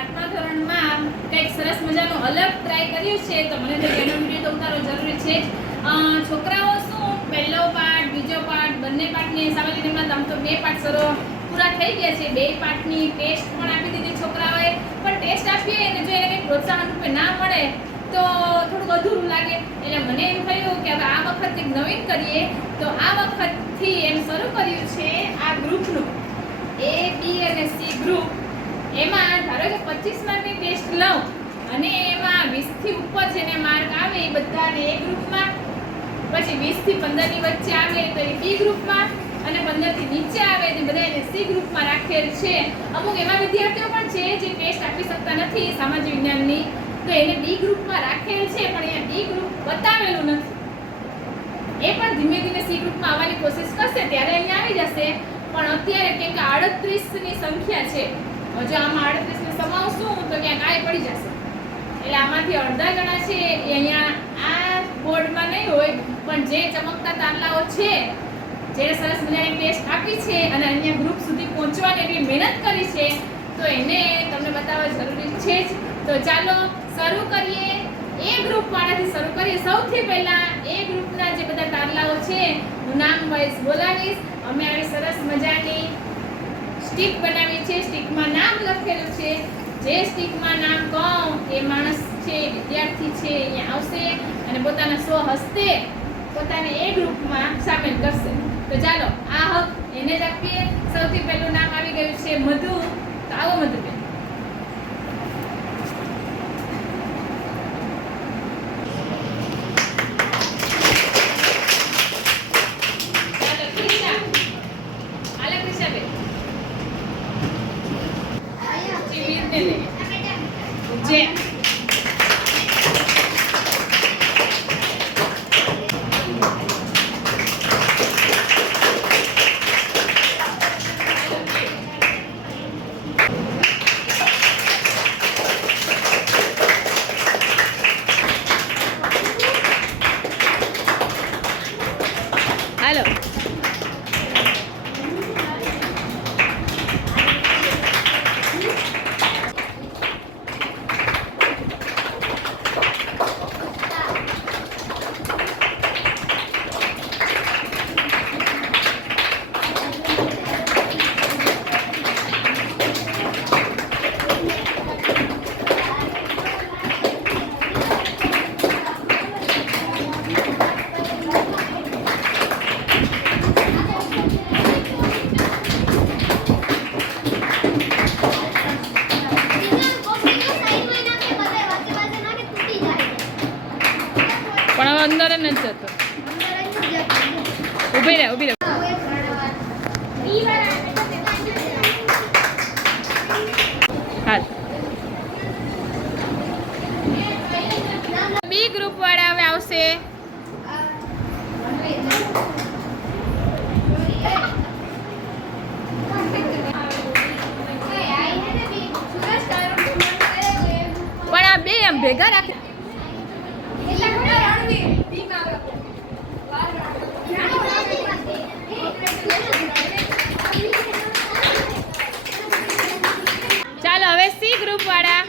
7મા ધોરણમાં કંઈક સરસ મજાનું અલગ ટ્રાય કર્યું છે, તો મને તો એનો વિડીયો તો ઉતારવો જરૂરી છે જ. છોકરાઓ શું પહેલો પાઠ, બીજો પાઠ, બંને પાઠની સામાન્ય નિયમના આમ તો 2 પાઠ પૂરા થઈ ગયા છે. 2 પાઠની ટેસ્ટ પણ આપી દીધી છોકરાઓએ. પણ ટેસ્ટ આપીએ અને જો એને કંઈક પ્રોત્સાહન રૂપે ના મળે તો થોડુંક અધૂરું લાગે. એટલે મને એમ થયું કે હવે આ વખત કંઈક નવીન કરીએ. તો આ વખતથી એમ શરૂ કર્યું છે આ ગ્રુપનું A, B અને C ગ્રુપ. એમાં ધારો કે 25 માર્કની ટેસ્ટ લઉં અને એમાં 20 થી ઉપર જેને માર્ક આવે એ બધાને A ગ્રુપમાં, પછી 20 થી 15 ની વચ્ચે આવે તો એ B ગ્રુપમાં, અને 15 થી નીચે આવે તો બધાને C ગ્રુપમાં રાખેલ છે. અમુક એવા વિદ્યાર્થીઓ પણ છે જે ટેસ્ટ આપી શકતા નથી સામાજિક વિજ્ઞાનની, તો એને D ગ્રુપમાં રાખેલ છે, પણ અહીંયા D ગ્રુપ બતાવેલું નથી. એ પણ ધીમે ધીમે C ગ્રુપમાં આવવાની કોશિશ કરશે ત્યારે અહીંયા આવી જશે. પણ અત્યારે કેમ કે 38 ની સંખ્યા છે, જો આમાં 38 ને સમાવશું તો ક્યાંક આય પડી જશે. એટલે આમાંથી અડધા જણા છે એ અહીંયા આ બોર્ડમાં નહીં હોય, પણ જે ચમકતા તારલાઓ છે, જે સરસ મજાની ટેસ્ટ આપી છે અને અહીંયા ગ્રુપ સુધી પહોંચવાની એટલી મહેનત કરી છે, તો એને તમને બતાવવા જરૂરી છે જ. તો ચાલો શરૂ કરીએ. એ ગ્રુપ વાળાથી શરૂ કરીએ. સૌથી પહેલા એ ગ્રુપના જે બધા તારલાઓ છે હું નામ વાઇઝ બોલાવીશ. અમે આવી સરસ મજાની સ્ટીક બનાવી છે, સ્ટીકમાં નામ લખેલું છે. જે સ્ટીકમાં નામ કહું એ માણસ છે, વિદ્યાર્થી છે, અહીંયા આવશે અને પોતાના સ્વહસ્તે પોતાને એ ગ્રુપમાં સામેલ કરશે. તો ચાલો આ હક એને જ આપીએ. સૌથી પહેલું નામ આવી ગયું છે મધુ. તો આવો મધુબેન. હાલો પણ હવે અંદર જ નથી જતો. ઊભી રહે, ઊભી રહે. હાલ બી ગ્રુપ વાળા હવે આવશે. પણ આ બે એમ ભેગા રાખે. ચાલો હવે સી ગ્રુપ વાળા.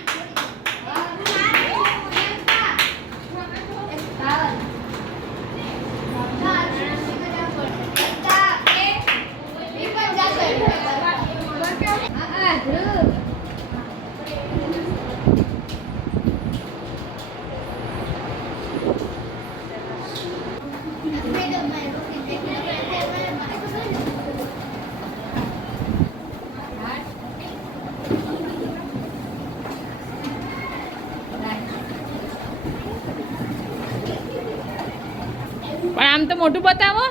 પણ આમ તો મોટું બતાવો.